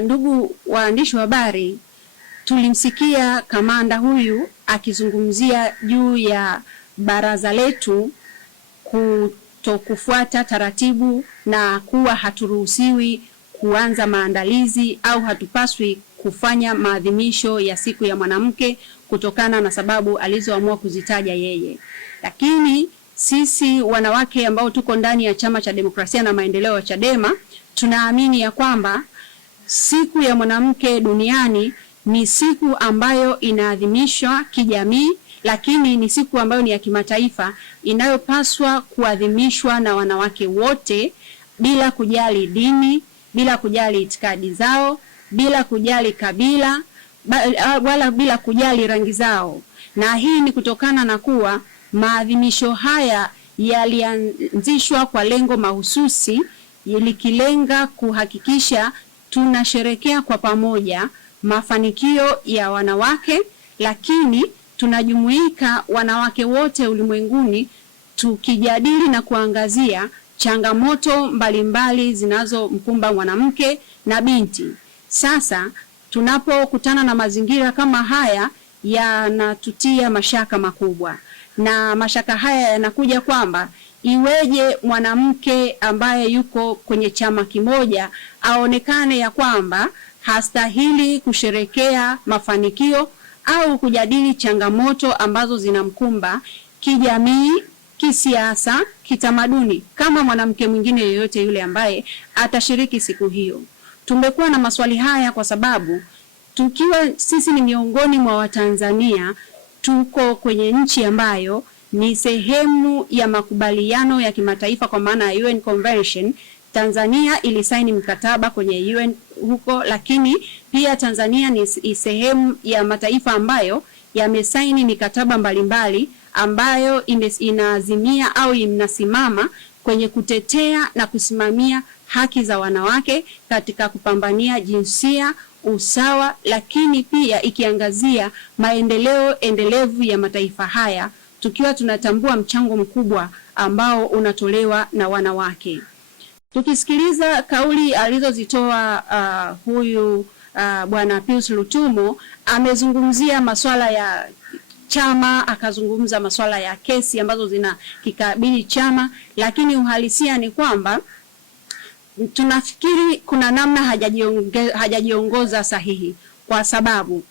ndugu waandishi wa habari, tulimsikia kamanda huyu akizungumzia juu ya baraza letu kutokufuata taratibu na kuwa haturuhusiwi kuanza maandalizi au hatupaswi kufanya maadhimisho ya siku ya mwanamke kutokana na sababu alizoamua kuzitaja yeye. Lakini sisi wanawake ambao tuko ndani ya Chama cha Demokrasia na Maendeleo ya Chadema tunaamini ya kwamba siku ya mwanamke duniani ni siku ambayo inaadhimishwa kijamii, lakini ni siku ambayo ni ya kimataifa inayopaswa kuadhimishwa na wanawake wote bila kujali dini, bila kujali itikadi zao, bila kujali kabila wala bila kujali rangi zao. Na hii ni kutokana na kuwa maadhimisho haya yalianzishwa kwa lengo mahususi likilenga kuhakikisha tunasherekea kwa pamoja mafanikio ya wanawake, lakini tunajumuika wanawake wote ulimwenguni tukijadili na kuangazia changamoto mbalimbali zinazomkumba mwanamke na binti. Sasa tunapokutana na mazingira kama haya yanatutia mashaka makubwa, na mashaka haya yanakuja kwamba iweje mwanamke ambaye yuko kwenye chama kimoja aonekane ya kwamba hastahili kusherekea mafanikio au kujadili changamoto ambazo zinamkumba kijamii, kisiasa, kitamaduni kama mwanamke mwingine yoyote yule ambaye atashiriki siku hiyo. Tumekuwa na maswali haya kwa sababu tukiwa sisi ni miongoni mwa Watanzania, tuko kwenye nchi ambayo ni sehemu ya makubaliano ya kimataifa kwa maana ya UN Convention. Tanzania ilisaini mkataba kwenye UN huko, lakini pia Tanzania ni sehemu ya mataifa ambayo yamesaini mikataba mbalimbali ambayo inaazimia au inasimama kwenye kutetea na kusimamia haki za wanawake katika kupambania jinsia, usawa, lakini pia ikiangazia maendeleo endelevu ya mataifa haya, tukiwa tunatambua mchango mkubwa ambao unatolewa na wanawake. Tukisikiliza kauli alizozitoa huyu Bwana Pius Lutumo, amezungumzia masuala ya chama, akazungumza masuala ya kesi ambazo zinakikabili chama, lakini uhalisia ni kwamba tunafikiri kuna namna hajajiongoza sahihi, kwa sababu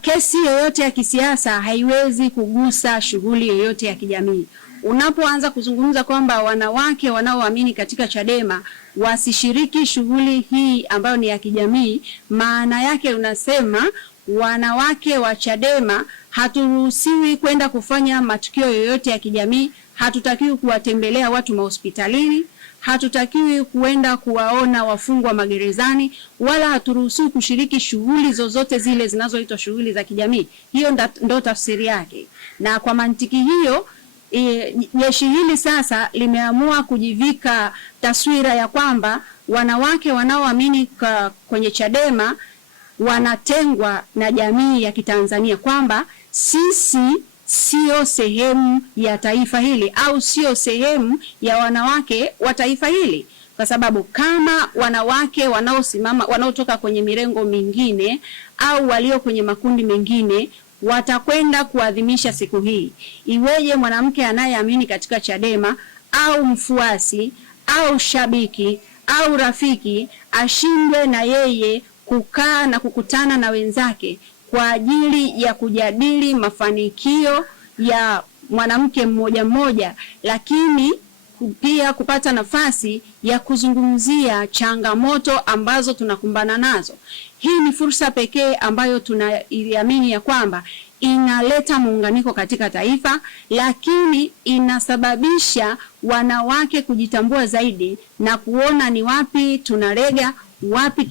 kesi yoyote ya kisiasa haiwezi kugusa shughuli yoyote ya kijamii. Unapoanza kuzungumza kwamba wanawake wanaoamini katika Chadema wasishiriki shughuli hii ambayo ni ya kijamii, maana yake unasema wanawake wa Chadema haturuhusiwi kwenda kufanya matukio yoyote ya kijamii, hatutakiwi kuwatembelea watu mahospitalini, hatutakiwi kuenda kuwaona wafungwa magerezani, wala haturuhusiwi kushiriki shughuli zozote zile zinazoitwa shughuli za kijamii. Hiyo ndo tafsiri yake. Na kwa mantiki hiyo jeshi hili sasa limeamua kujivika taswira ya kwamba wanawake wanaoamini kwenye Chadema wanatengwa na jamii ya Kitanzania, kwamba sisi sio sehemu ya taifa hili au sio sehemu ya wanawake wa taifa hili, kwa sababu kama wanawake wanaotoka kwenye mirengo mingine au walio kwenye makundi mengine watakwenda kuadhimisha siku hii, iweje mwanamke anayeamini katika Chadema au mfuasi au shabiki au rafiki ashindwe na yeye kukaa na kukutana na wenzake kwa ajili ya kujadili mafanikio ya mwanamke mmoja mmoja, lakini pia kupata nafasi ya kuzungumzia changamoto ambazo tunakumbana nazo. Hii ni fursa pekee ambayo tunaiamini ya kwamba inaleta muunganiko katika taifa, lakini inasababisha wanawake kujitambua zaidi na kuona ni wapi tunalega, wapi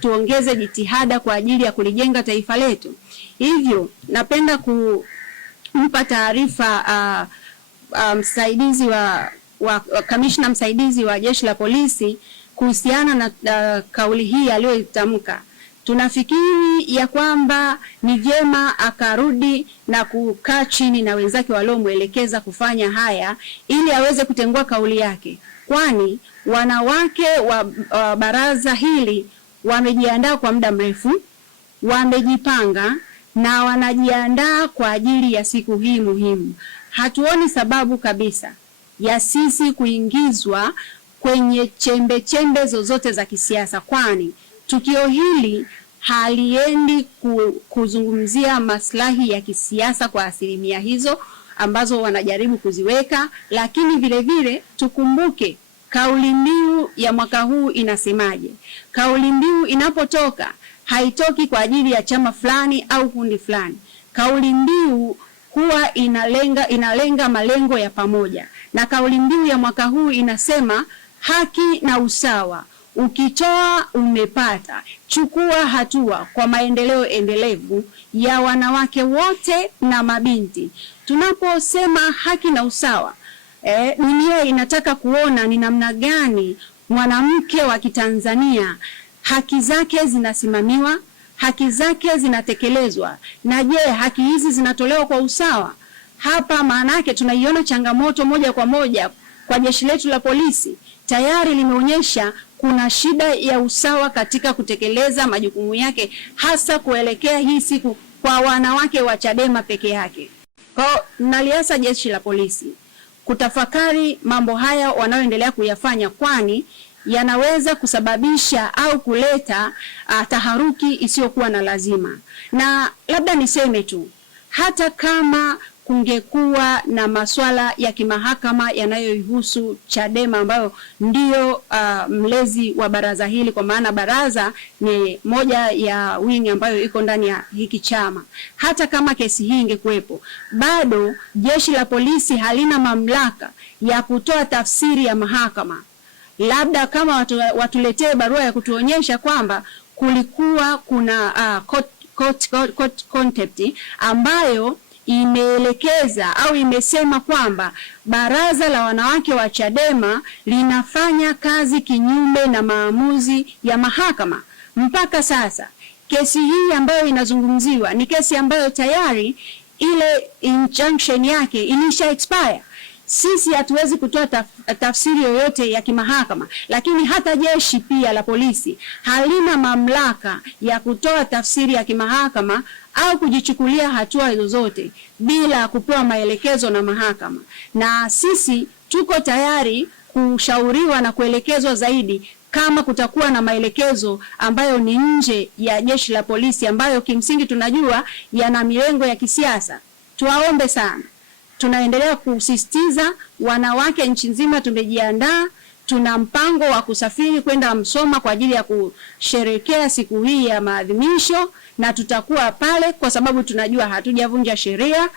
tuongeze jitihada kwa ajili ya kulijenga taifa letu. Hivyo napenda kumpa taarifa msaidizi wa kamishna msaidizi wa Jeshi la Polisi kuhusiana na kauli hii aliyoitamka. Tunafikiri ya kwamba ni jema akarudi na kukaa chini na wenzake waliomwelekeza kufanya haya ili aweze kutengua kauli yake, kwani wanawake wa baraza hili wamejiandaa kwa muda mrefu, wamejipanga na wanajiandaa kwa ajili ya siku hii muhimu. Hatuoni sababu kabisa ya sisi kuingizwa kwenye chembe zozote za kisiasa, kwani tukio hili haliendi kuzungumzia maslahi ya kisiasa kwa asilimia hizo ambazo wanajaribu kuziweka, lakini vile vile tukumbuke kauli mbiu ya mwaka huu inasemaje. Kauli mbiu inapotoka haitoki kwa ajili ya chama fulani au kundi fulani. Kauli mbiu huwa inalenga malengo ya pamoja, na kauli mbiu ya mwaka huu inasema haki na usawa. Ukitoa umepata. Chukua hatua kwa maendeleo endelevu ya wanawake wote na mabinti. Tunaposema haki na usawa, dunia inataka kuona ni namna gani mwanamke wa Kitanzania haki zake zinasimamiwa, haki zake zinatekelezwa, na je, haki hizi zinatolewa kwa usawa? Hapa maana yake tunaiona changamoto moja kwa moja kwa jeshi letu la polisi. Tayari limeonyesha kuna shida ya usawa katika kutekeleza majukumu yake, hasa kuelekea hii siku kwa wanawake wa Chadema peke yake. Kwa naliasa jeshi la polisi kutafakari mambo haya wanayoendelea kuyafanya, kwani yanaweza kusababisha au kuleta taharuki isiyokuwa na lazima. Na labda niseme tu, hata kama kungekuwa na masuala ya kimahakama yanayoihusu Chadema ambayo ndio mlezi wa baraza hili, kwa maana baraza ni moja ya wing ambayo iko ndani ya hiki chama, hata kama kesi hii ingekuwepo, bado jeshi la polisi halina mamlaka ya kutoa tafsiri ya mahakama. Labda kama watuletee barua ya kutuonyesha kwamba kulikuwa kuna court contempt ambayo imeelekeza au imesema kwamba baraza la wanawake wa Chadema linafanya kazi kinyume na maamuzi ya mahakama. Mpaka sasa kesi hii ambayo inazungumziwa ni kesi ambayo tayari ile injunction yake ilisha expire. Sisi hatuwezi kutoa tafsiri yoyote ya kimahakama, lakini hata jeshi pia la polisi halina mamlaka ya kutoa tafsiri ya kimahakama au kujichukulia hatua zozote bila kupewa maelekezo na mahakama. Na sisi tuko tayari kushauriwa na kuelekezwa zaidi kama kutakuwa na maelekezo ambayo ni nje ya jeshi la polisi, ambayo kimsingi tunajua yana milengo ya kisiasa. Tuwaombe sana. Tunaendelea kusisitiza wanawake nchi nzima tumejiandaa. Tuna mpango wa kusafiri kwenda Msoma kwa ajili ya kusherekea siku hii ya maadhimisho, na tutakuwa pale kwa sababu tunajua hatujavunja sheria,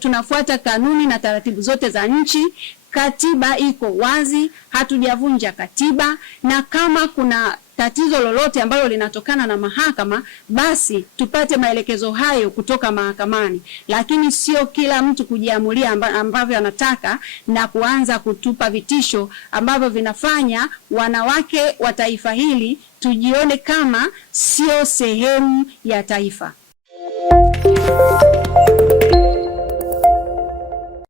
tunafuata kanuni na taratibu zote za nchi. Katiba iko wazi, hatujavunja katiba, na kama kuna tatizo lolote ambalo linatokana na mahakama, basi tupate maelekezo hayo kutoka mahakamani, lakini sio kila mtu kujiamulia ambavyo anataka na kuanza kutupa vitisho ambavyo vinafanya wanawake wa taifa hili tujione kama sio sehemu ya taifa.